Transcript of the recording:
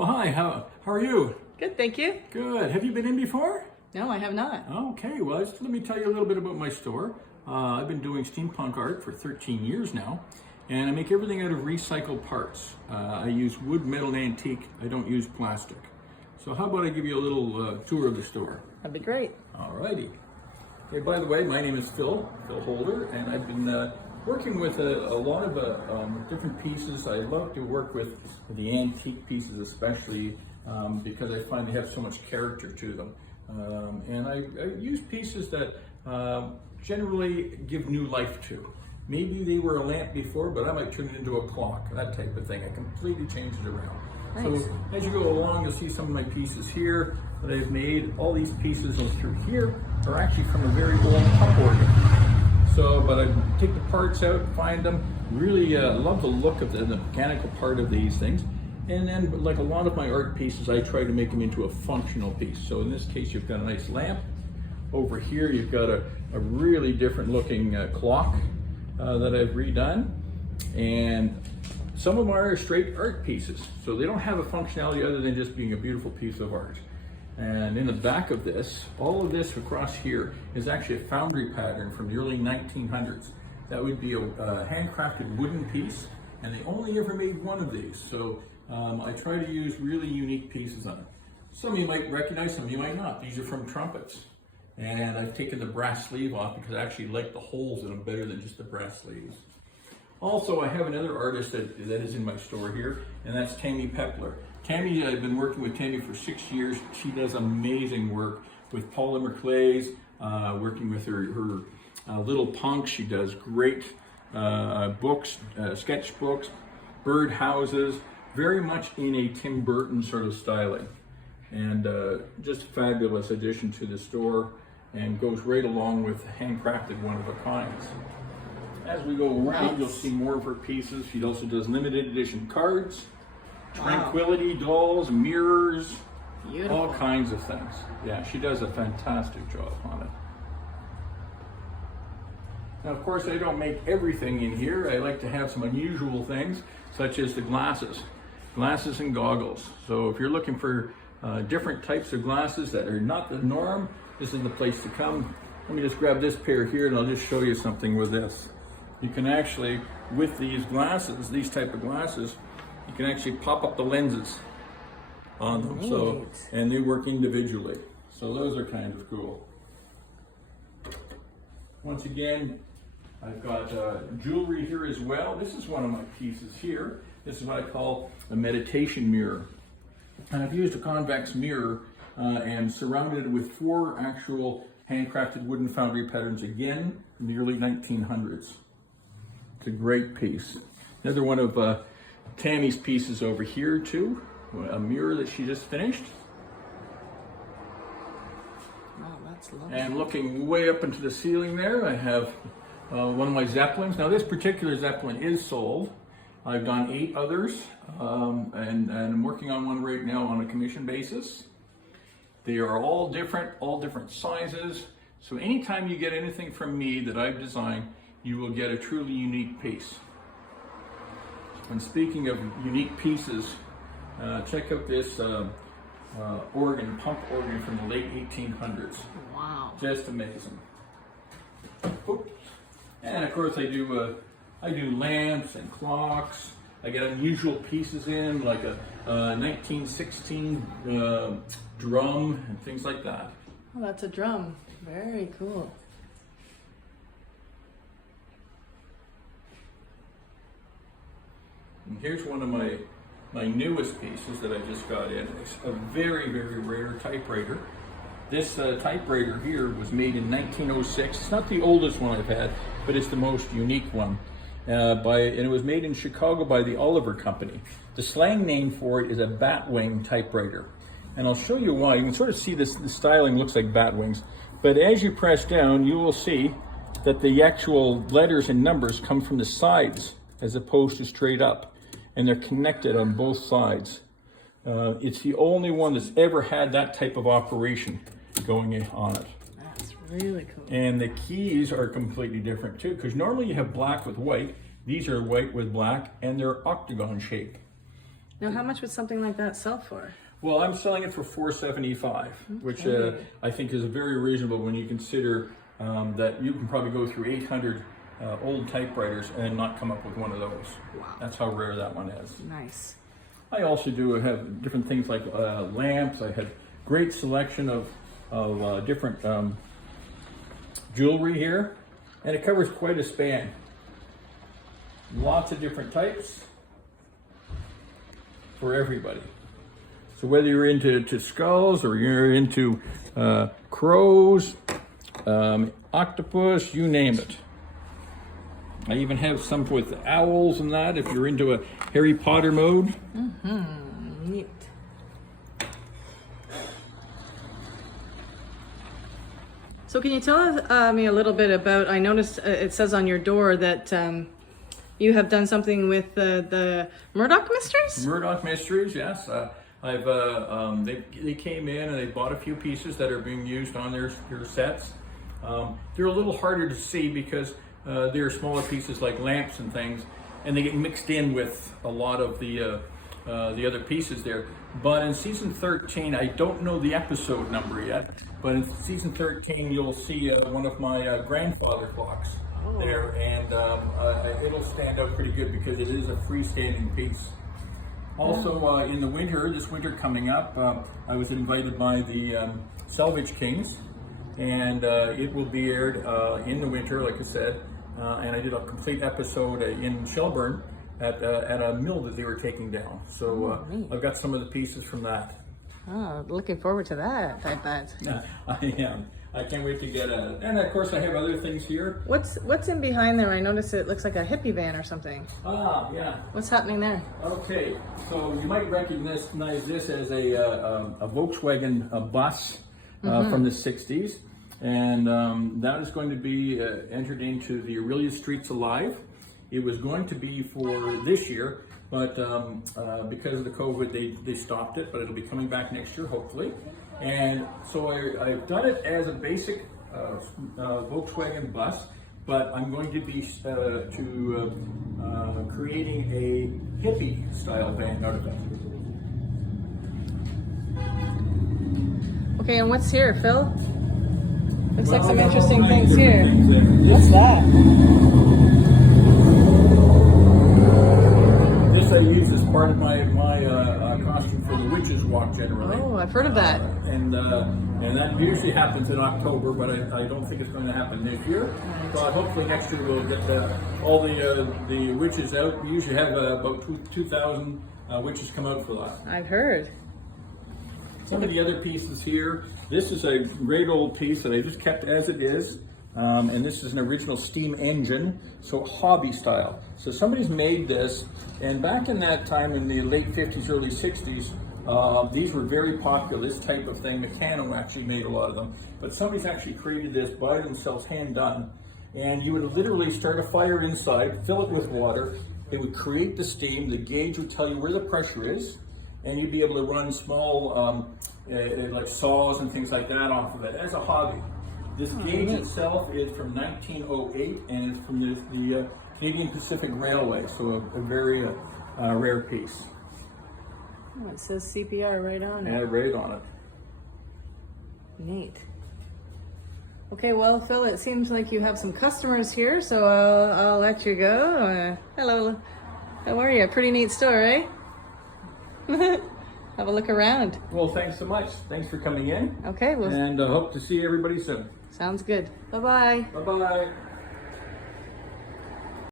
Oh, hi, how are you? Good, thank you. Good. Have you been in before? No, I have not. Okay, well, let me tell you a little bit about my store. I've been doing steampunk art for 13 years now, and I make everything out of recycled parts. I use wood, metal, and antique. I don't use plastic. So how about I give you a little tour of the store? That'd be great. Alrighty. Okay, by the way, my name is Phill Holder, and I've been working with a lot of different pieces. I love to work with the antique pieces especially because I find they have so much character to them. And I use pieces that generally give new life to. Maybe they were a lamp before, but I might turn it into a clock, that type of thing. I completely change it around. Nice. So as you go along, you'll see some of my pieces here that I've made. All these pieces through here are actually from a very old pump organ. So, but I take the parts out, find them, really love the look of the mechanical part of these things. And then, like a lot of my art pieces, I try to make them into a functional piece. So in this case, you've got a nice lamp. Over here, you've got a really different looking clock that I've redone. And some of them are straight art pieces. So they don't have a functionality other than just being a beautiful piece of art. And in the back of this, all of this across here is actually a foundry pattern from the early 1900s. That would be a handcrafted wooden piece, and they only ever made one of these. So I try to use really unique pieces on it. Some of you might recognize, some of you might not. These are from trumpets. And I've taken the brass sleeve off because I actually like the holes in them better than just the brass sleeves. Also, I have another artist that is in my store here, and that's Tammy Pepler. Tammy, I've been working with Tammy for 6 years. She does amazing work with polymer clays, working with her little punks. She does great books, sketchbooks, bird houses, very much in a Tim Burton sort of styling. And just a fabulous addition to the store and goes right along with handcrafted one-of-a-kinds. As we go around, you'll see more of her pieces. She also does limited edition cards, tranquility dolls, mirrors, Beautiful. all kinds of things. Yeah, she does a fantastic job on it. Now, of course, I don't make everything in here. I like to have some unusual things, such as the glasses and goggles. So if you're looking for different types of glasses that are not the norm, this is the place to come. Let me just grab this pair here and I'll just show you something with this. You can actually, with these glasses, these type of glasses, you can actually pop up the lenses on them. So, and they work individually. So those are kind of cool. Once again, I've got jewelry here as well. This is one of my pieces here. This is what I call a meditation mirror. And I've used a convex mirror and surrounded it with 4 actual handcrafted wooden foundry patterns, again from the early 1900s. It's a great piece. Another one of Tammy's pieces over here too, a mirror that she just finished. Wow, that's lovely. And looking way up into the ceiling there, I have one of my Zeppelins. Now this particular Zeppelin is sold. I've done 8 others, and I'm working on one right now on a commission basis. They are all different sizes. So anytime you get anything from me that I've designed, you will get a truly unique piece. And speaking of unique pieces, check out this organ, pump organ from the late 1800s. Wow. Just amazing. Oops. And of course I do lamps and clocks. I get unusual pieces in, like a 1916 drum and things like that. Oh, that's a drum. Very cool. And here's one of my newest pieces that I just got in. It's a very, very rare typewriter. This typewriter here was made in 1906. It's not the oldest one I've had, but it's the most unique one. And it was made in Chicago by the Oliver Company. The slang name for it is a batwing typewriter. And I'll show you why. You can sort of see this, the styling looks like bat wings. But as you press down, you will see that the actual letters and numbers come from the sides as opposed to straight up. And they're connected on both sides. It's the only one that's ever had that type of operation going on it. That's really cool. And the keys are completely different too, because normally you have black with white. These are white with black, and they're octagon shaped. Now, how much would something like that sell for? Well, I'm selling it for $475, which I think is very reasonable when you consider that you can probably go through 800 old typewriters and not come up with one of those. Wow. That's how rare that one is. Nice. I also do have different things like lamps. I had great selection of different jewelry here, and it covers quite a span. Lots of different types for everybody. So whether you're into skulls or you're into crows, octopus, you name it. I even have some with owls and that if you're into a Harry Potter mode. Neat. So can you tell me a little bit about, I noticed it says on your door that you have done something with the Murdoch Mysteries? Murdoch Mysteries, yes. They came in and they bought a few pieces that are being used on their sets. They're a little harder to see because they're smaller pieces like lamps and things, and they get mixed in with a lot of the other pieces there. But in season 13, I don't know the episode number yet, but in season 13 you'll see one of my grandfather clocks there, and it'll stand out pretty good because it is a freestanding piece. Also, in the winter, this winter coming up, I was invited by the Salvage Kings, and it will be aired in the winter, like I said, and I did a complete episode in Shelburne at a mill that they were taking down. So I've got some of the pieces from that. Oh, looking forward to that, I bet. I am. I can't wait to get it. And of course I have other things here. What's in behind there? I noticed it looks like a hippie van or something. Ah, yeah. What's happening there? Okay, so you might recognize this as a Volkswagen bus from the 60s. And that is going to be entered into the Aurelia Streets Alive. It was going to be for this year, but because of the COVID, they stopped it, but it'll be coming back next year, hopefully. And so I've done it as a basic Volkswagen bus, but I'm going to be creating a hippie style van out of it. Okay, and what's here, Phil? Looks like some interesting things here. What's that? This I use as part of my costume for the Witches Walk generally. Oh, I've heard of that. And that usually happens in October, but I don't think it's going to happen this year. Right. So hopefully next year we'll get all the witches out. We usually have about 2,000 witches come out for that. I've heard. Some of the other pieces here, this is a great old piece that I just kept as it is. And this is an original steam engine, so hobby style. So somebody's made this, and back in that time in the late 50s, early 60s, these were very popular, this type of thing. Meccano actually made a lot of them. But somebody's actually created this by themselves, hand done. And you would literally start a fire inside, fill it with water, it would create the steam, the gauge would tell you where the pressure is, and you'd be able to run small like saws and things like that off of it as a hobby. This gauge itself is from 1908 and it's from the Canadian Pacific Railway, so a very rare piece. Oh, it says CPR right on it. And right on it. Neat. Okay, well, Phil, it seems like you have some customers here, so I'll let you go. Hello, how are you? Pretty neat store, eh? Have a look around. Well, thanks so much. Thanks for coming in. Okay, well. And hope to see everybody soon. Sounds good. Bye-bye. Bye-bye.